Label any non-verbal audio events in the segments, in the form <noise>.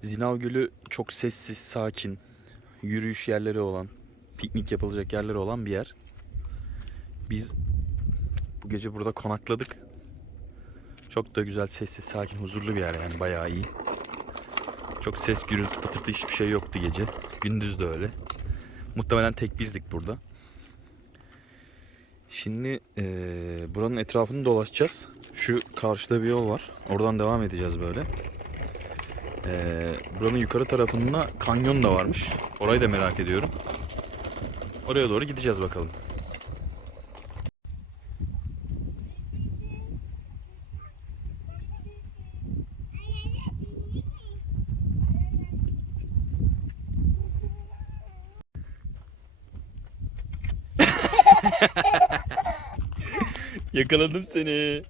Zinav Gölü çok sessiz, sakin, yürüyüş yerleri olan, piknik yapılacak yerleri olan bir yer. Biz bu gece burada konakladık. Çok da güzel, sessiz, sakin, huzurlu bir yer yani bayağı iyi. Çok ses, gürültü, patırtı hiçbir şey yoktu gece. Gündüz de öyle. Muhtemelen tek bizdik burada. Şimdi eee, buranın etrafını dolaşacağız. Şu karşıda bir yol var. Oradan devam edeceğiz böyle. Eee, buranın yukarı tarafında kanyon da varmış. Orayı da merak ediyorum. Oraya doğru gideceğiz bakalım. <laughs> Yakaladım seni.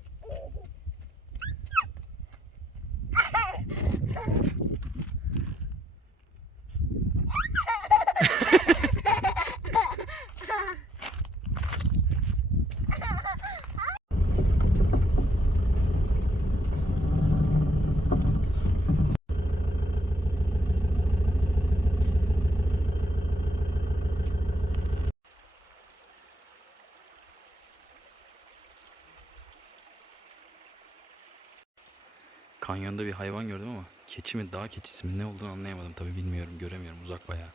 Kanyonda bir hayvan gördüm ama keçi mi dağ keçisi mi ne olduğunu anlayamadım. Tabii bilmiyorum göremiyorum uzak bayağı.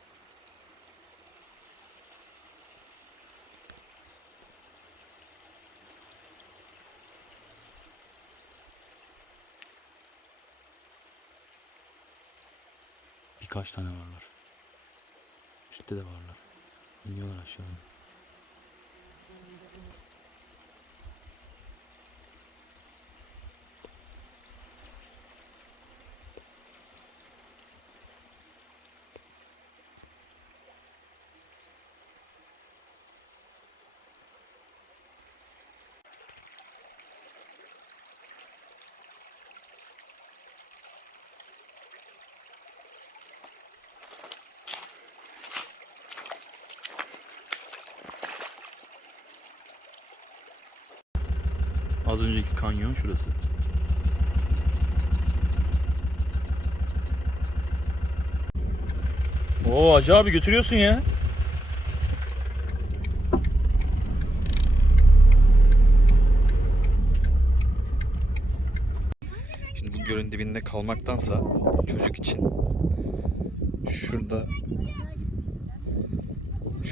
Birkaç tane varlar. Üstte de varlar. İniyorlar aşağıya. Az önceki kanyon şurası. Oo Hacı abi götürüyorsun ya. Şimdi bu gölün dibinde kalmaktansa çocuk için şurada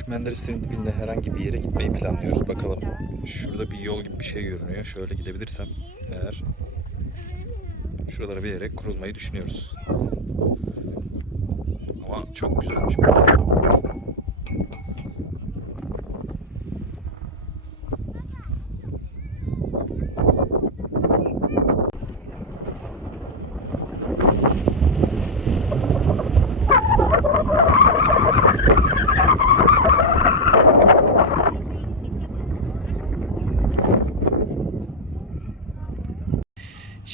şu Mendereslerin dibinde herhangi bir yere gitmeyi planlıyoruz. Bakalım. Şurada bir yol gibi bir şey görünüyor. Şöyle gidebilirsem eğer şuralara bir yere kurulmayı düşünüyoruz. Ama çok güzelmiş burası.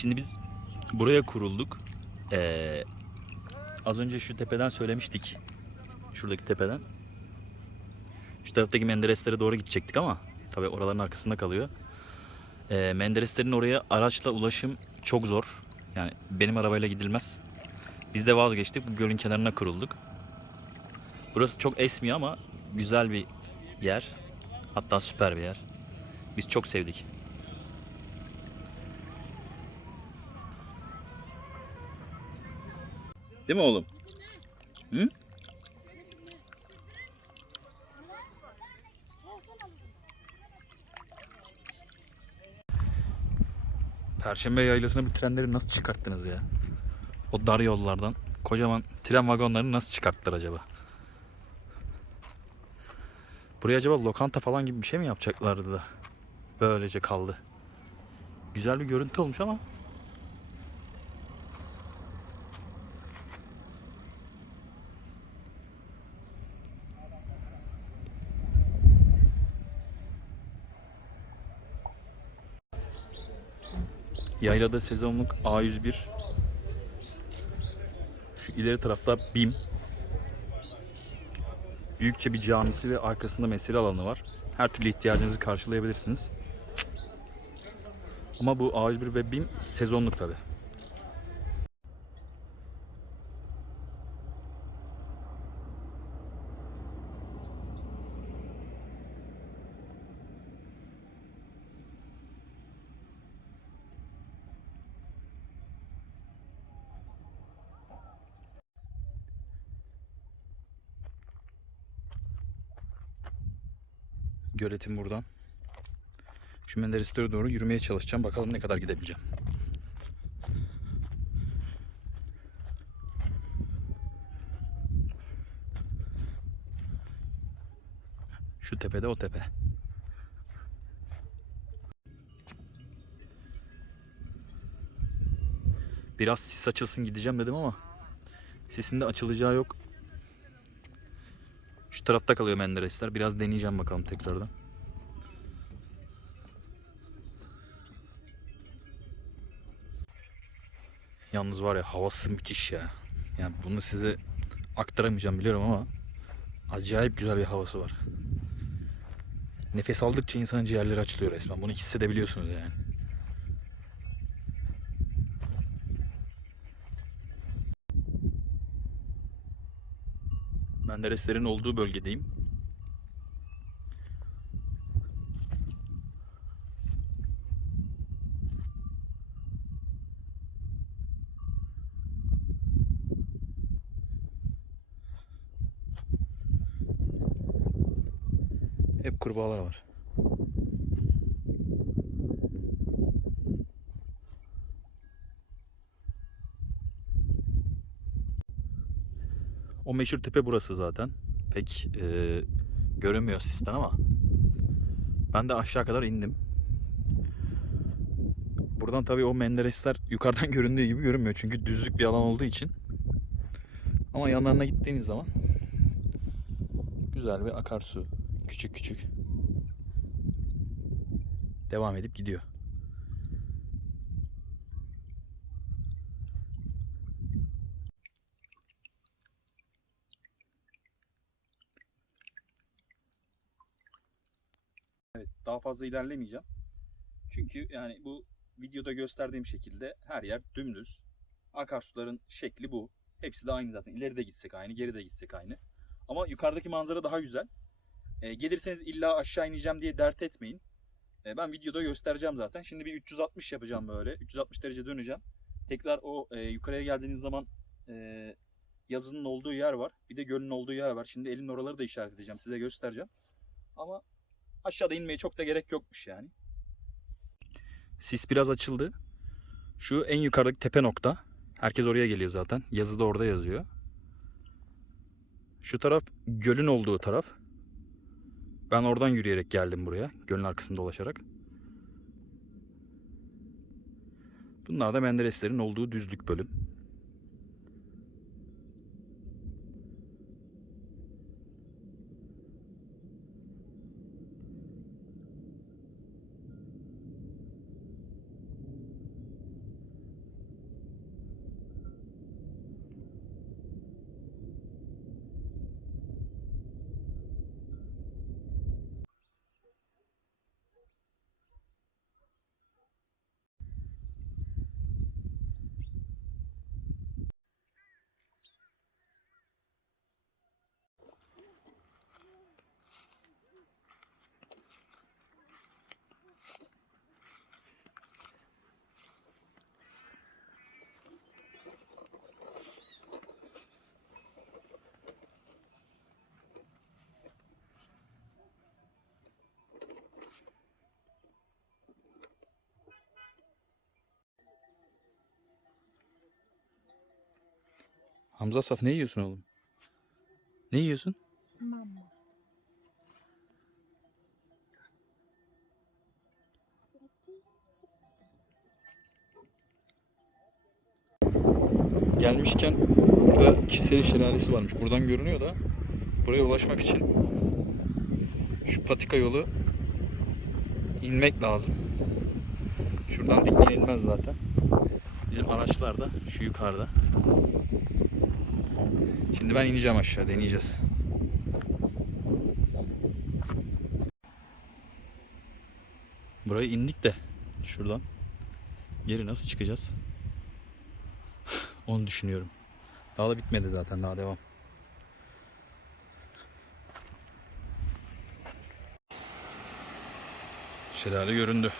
Şimdi biz buraya kurulduk. Ee, az önce şu tepeden söylemiştik. Şuradaki tepeden. Şu taraftaki Mendereslere doğru gidecektik ama tabii oraların arkasında kalıyor. Ee, Mendereslerin oraya araçla ulaşım çok zor. Yani benim arabayla gidilmez. Biz de vazgeçtik. Bu gölün kenarına kurulduk. Burası çok esmiyor ama güzel bir yer. Hatta süper bir yer. Biz çok sevdik. Değil mi oğlum? Hı? Perşembe yaylasına bu trenleri nasıl çıkarttınız ya? O dar yollardan kocaman tren vagonlarını nasıl çıkarttılar acaba? Buraya acaba lokanta falan gibi bir şey mi yapacaklardı da böylece kaldı? Güzel bir görüntü olmuş ama Yaylada sezonluk A101. Şu ileri tarafta BİM. Büyükçe bir camisi ve arkasında mesire alanı var. Her türlü ihtiyacınızı karşılayabilirsiniz. Ama bu A101 ve BİM sezonluk tabi. Göletim buradan. Şu Menderes'lere doğru yürümeye çalışacağım. Bakalım ne kadar gidebileceğim. Şu tepede o tepe. Biraz sis açılsın gideceğim dedim ama sisin de açılacağı yok. Şu tarafta kalıyor Menderesler. Biraz deneyeceğim bakalım tekrardan. Yalnız var ya havası müthiş ya. Yani bunu size aktaramayacağım biliyorum ama acayip güzel bir havası var. Nefes aldıkça insanın ciğerleri açılıyor resmen. Bunu hissedebiliyorsunuz yani. Mendereslerin olduğu bölgedeyim. Hep kurbağalar var. Meşhur tepe burası zaten. Pek e, görünmüyor sistem ama ben de aşağı kadar indim. Buradan tabii o Menderesler yukarıdan <laughs> göründüğü gibi görünmüyor. Çünkü düzlük bir alan olduğu için. Ama yanlarına gittiğiniz zaman güzel bir akarsu. Küçük küçük. Devam edip gidiyor. Daha fazla ilerlemeyeceğim. Çünkü yani bu videoda gösterdiğim şekilde her yer dümdüz. Akarsuların şekli bu. Hepsi de aynı zaten. İleri de gitsek aynı, geri de gitsek aynı. Ama yukarıdaki manzara daha güzel. E, gelirseniz illa aşağı ineceğim diye dert etmeyin. E, ben videoda göstereceğim zaten. Şimdi bir 360 yapacağım böyle. 360 derece döneceğim. Tekrar o e, yukarıya geldiğiniz zaman e, yazının olduğu yer var. Bir de gölün olduğu yer var. Şimdi elin oraları da işaret edeceğim. Size göstereceğim. Ama aşağıda inmeye çok da gerek yokmuş yani. Sis biraz açıldı. Şu en yukarıdaki tepe nokta. Herkes oraya geliyor zaten. Yazı da orada yazıyor. Şu taraf gölün olduğu taraf. Ben oradan yürüyerek geldim buraya. Gölün arkasında dolaşarak. Bunlar da Mendereslerin olduğu düzlük bölüm. Hamza Saf ne yiyorsun oğlum? Ne yiyorsun? Mama. Gelmişken burada Çiseli Şelalesi varmış. Buradan görünüyor da buraya ulaşmak için şu patika yolu inmek lazım. Şuradan dik inilmez zaten. Bizim araçlar da şu yukarıda. Şimdi ben ineceğim aşağı deneyeceğiz. Buraya indik de şuradan geri nasıl çıkacağız? Onu düşünüyorum. Daha da bitmedi zaten daha devam. Şelale göründü.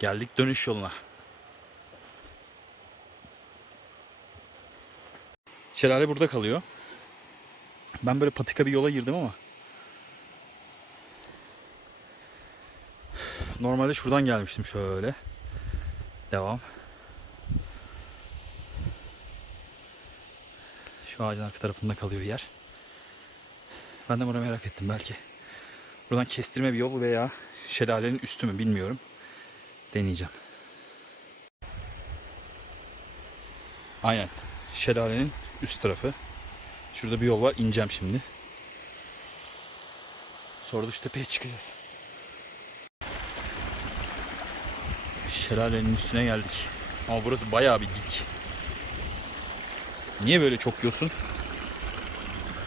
Geldik dönüş yoluna. Şelale burada kalıyor. Ben böyle patika bir yola girdim ama Normalde şuradan gelmiştim şöyle. Devam. Şu ağacın arka tarafında kalıyor yer. Ben de bunu merak ettim belki. Buradan kestirme bir yol veya şelalenin üstü mü bilmiyorum. Deneyeceğim. Aynen. Şelalenin üst tarafı. Şurada bir yol var. İneceğim şimdi. Sonra da şu tepeye çıkacağız. Şelalenin üstüne geldik. Ama burası bayağı bir dik. Niye böyle çok yosun?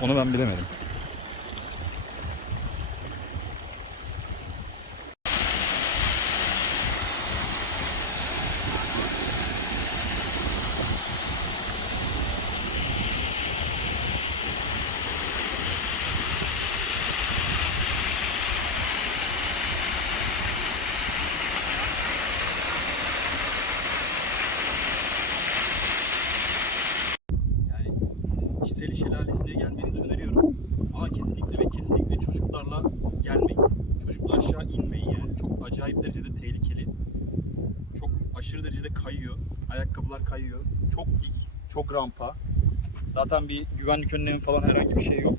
Onu ben bilemedim. Kiseli Şelalesi'ne gelmenizi öneriyorum. Ama kesinlikle ve kesinlikle çocuklarla gelmeyin. Çocuklar aşağı inmeyin yani. Çok acayip derecede tehlikeli. Çok aşırı derecede kayıyor. Ayakkabılar kayıyor. Çok dik, çok rampa. Zaten bir güvenlik önlemi falan herhangi bir şey yok.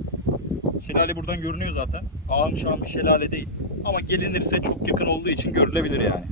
Şelale buradan görünüyor zaten. Ağam şağım bir şelale değil. Ama gelinirse çok yakın olduğu için görülebilir yani.